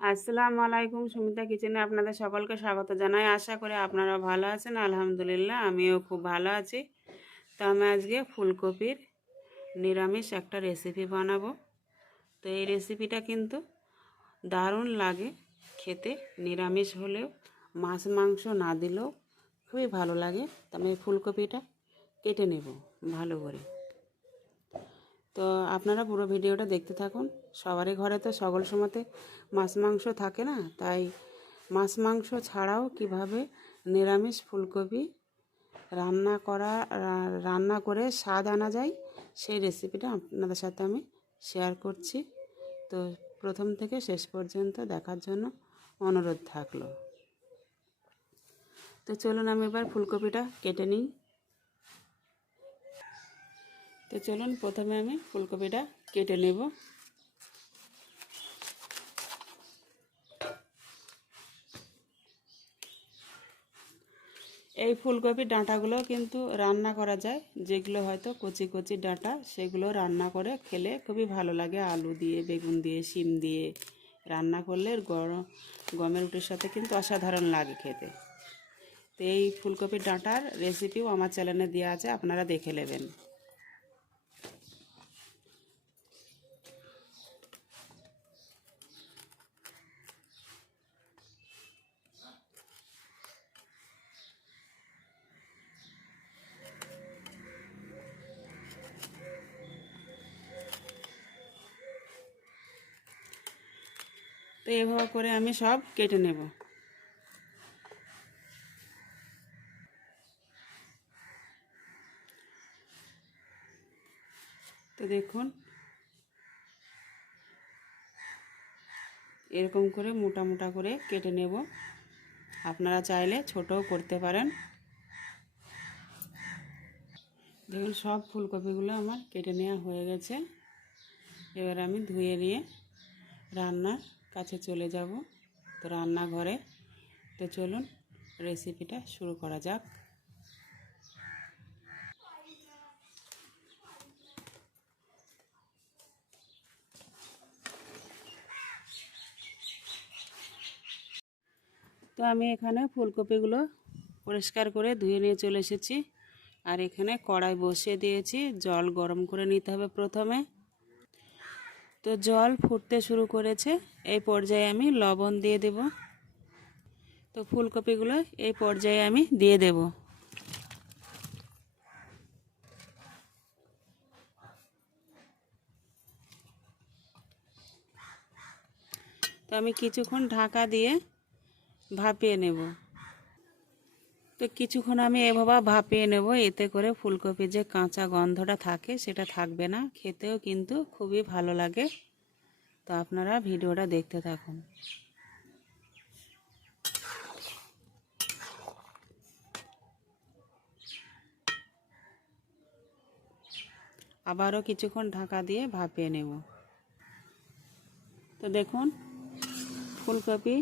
আসসালামু আলাইকুম। সুমিতা কিচেনে আপনাদের সকলকে স্বাগত জানাই। আশা করি আপনারা ভালো আছেন। আলহামদুলিল্লাহ আমিও খুব ভালো আছি। তো আমি আজকে ফুলকপির নিরামিষ একটা রেসিপি বানাবো। তো এই রেসিপিটা কিন্তু দারুণ লাগে খেতে, নিরামিষ হলেও মাছ মাংস না দিলেও খুবই ভালো লাগে। তো আমি ফুলকপিটা কেটে নেব ভালো করে। তো আপনারা পুরো ভিডিওটা দেখতে থাকুন। সবারই ঘরে তো সকল সময়তে মাছ মাংস থাকে না, তাই মাছ মাংস ছাড়াও কিভাবে নিরামিষ ফুলকপি রান্না করে স্বাদ আনা যায় সেই রেসিপিটা আপনাদের সাথে আমি শেয়ার করছি। তো প্রথম থেকে শেষ পর্যন্ত দেখার জন্য অনুরোধ থাকলো। তো চলুন আমি এবার ফুলকপিটা কেটে নিই। তো চলুন প্রথমে আমি ফুলকপিটা কেটে নেব। এই ফুলকপির ডাঁটাগুলো কিন্তু রান্না করা যায়, যেগুলো হয়তো কচি কচি ডাঁটা, সেগুলো রান্না করে খেলে খুবই ভালো লাগে। আলু দিয়ে, বেগুন দিয়ে, শিম দিয়ে রান্না করলে গমের রুটির সাথে কিন্তু অসাধারণ লাগে খেতে। তো এই ফুলকপির ডাঁটার রেসিপিও আমার চ্যানেলে দেওয়া আছে, আপনারা দেখে নেবেন। তো এভাবে করে আমি সব কেটে নেব। তো দেখুন এরকম করে মোটা মোটা করে কেটে নেব। আপনারা চাইলে ছোটও করতে পারেন। দেখুন সব ফুলকপিগুলো আমার কেটে নেওয়া হয়ে গেছে। এবার আমি ধুয়ে নিয়ে রান্নার কাছে চলে যাব। তো রান্নাঘরে। তো চলুন রেসিপিটা শুরু করা যাক। তো আমি এখানে ফুলকপিগুলো পরিষ্কার করে ধুয়ে নিয়ে চলে এসেছি। আর এখানে কড়াই বসিয়ে দিয়েছি। জল গরম করে নিতে হবে প্রথমে। তো জল ফুটতে শুরু করেছে, এই পর্যায়ে আমি লবণ দিয়ে দেব। তো ফুলকপিগুলো এই পর্যায়ে আমি দিয়ে দেব। তো আমি কিছুক্ষণ ঢাকা দিয়ে ভাপিয়ে নেব। তো কিছুক্ষণ আমি এভাবে ভাপিয়ে নেব, এতে করে ফুলকপির যে কাঁচা গন্ধটা থাকে সেটা থাকবে না, খেতেও কিন্তু খুবই ভালো লাগে। তো আপনারা ভিডিওটা দেখতে থাকুন। আবারও কিছুক্ষণ ঢাকা দিয়ে ভাপিয়ে নেব। তো দেখুন ফুলকপি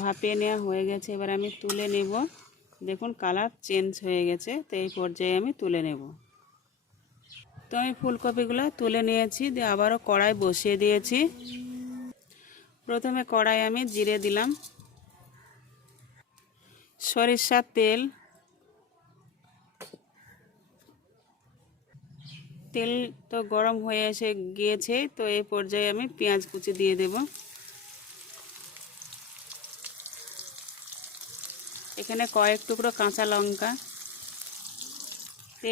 ভাপিয়ে নেওয়া হয়ে গেছে, এবার আমি তুলে নেব। দেখুন কালার চেঞ্জ হয়ে গেছে। তো এই পর্যায়ে আমি তুলে নেব। তো আমি ফুলকপিগুলো তুলে নিয়েছি, দিয়ে আবারও কড়াই বসিয়ে দিয়েছি। প্রথমে কড়াই আমি জিরে দিলাম, সরিষার তেল, তেল তো গরম হয়ে এসে গিয়েছে। তো এই পর্যায়ে আমি পেঁয়াজ কুচি দিয়ে দেব। এখানে কয়েক টুকরো কাঁচা লঙ্কা।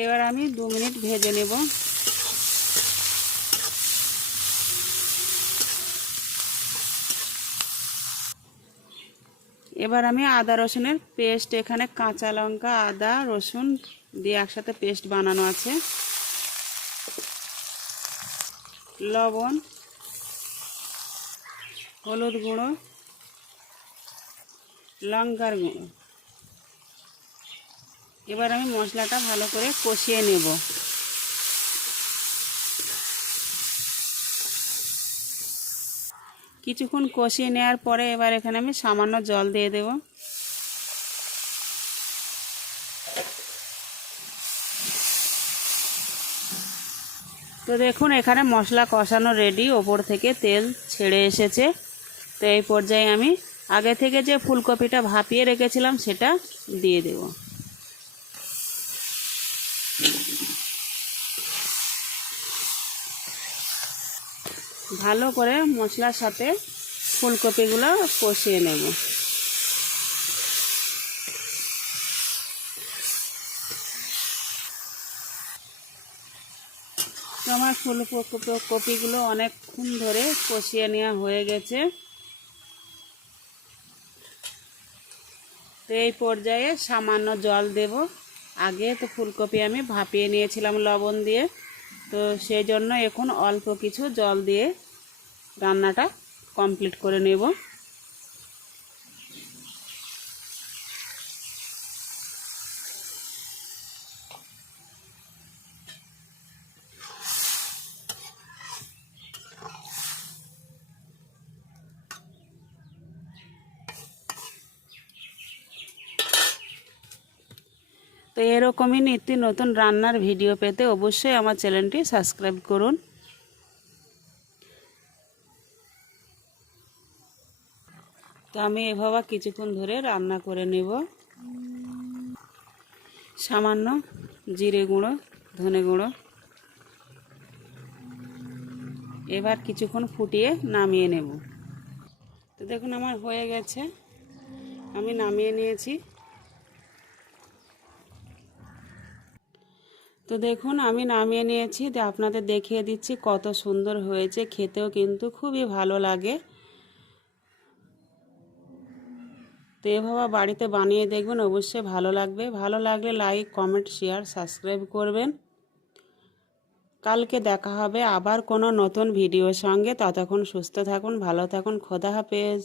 এবার আমি 2 মিনিট ভেজে নেব। এবার আমি আদা রসুনের পেস্ট, এখানে কাঁচা লঙ্কা, আদা, রসুন দিয়ে একসাথে পেস্ট বানানো আছে, লবণ, হলুদ গুঁড়ো, লঙ্কার গুঁড়ো। এবার আমি মশলাটা ভালো করে কষিয়ে নেব। কিছুক্ষণ কষিয়ে নেওয়ার পরে এবার এখানে আমি সামান্য জল দিয়ে দেব। তো দেখুন এখানে মশলা কষানো রেডি, ওপর থেকে তেল ছেড়ে এসেছে। তো এই পর্যায়ে আমি আগে থেকে যে ফুলকপিটা ভাপিয়ে রেখেছিলাম সেটা দিয়ে দেব। ভালো করে মশলার সাথে ফুলকপিগুলো কষিয়ে নেব। তো আমার ফুলকপিগুলো অনেকক্ষণ ধরে কষিয়ে নেওয়া হয়ে গেছে। তো এই পর্যায়ে সামান্য জল দেব। আগে তো ফুলকপি আমি ভাপিয়ে নিয়েছিলাম লবণ দিয়ে, তো সেই জন্য এখন অল্প কিছু জল দিয়ে রান্নাটা কমপ্লিট করে নেব। তো এরকমই নিত্য নতুন রান্নার ভিডিও পেতে অবশ্যই আমার চ্যানেলটি সাবস্ক্রাইব করুন। তো আমি এভাবে কিছুক্ষণ ধরে রান্না করে নেব। সামান্য জিরে গুঁড়ো, ধনে গুঁড়ো, এবার কিছুক্ষণ ফুটিয়ে নামিয়ে নেব। তো দেখুন আমার হয়ে গেছে, আমি নামিয়ে নিয়েছি। তো দেখুন আমি নামিয়ে নিয়েছি, তো আপনাদের দেখিয়ে দিচ্ছি কত সুন্দর হয়েছে, খেতেও কিন্তু খুবই ভালো লাগে। তো এভাবে বাড়িতে বানিয়ে দেখবেন, অবশ্যই ভালো লাগবে। ভালো লাগলে লাইক, কমেন্ট, শেয়ার, সাবস্ক্রাইব করবেন। কালকে দেখা হবে আবার কোনো নতুন ভিডিওর সঙ্গে। ততক্ষণ সুস্থ থাকুন, ভালো থাকুন। খোদা হাফেজ।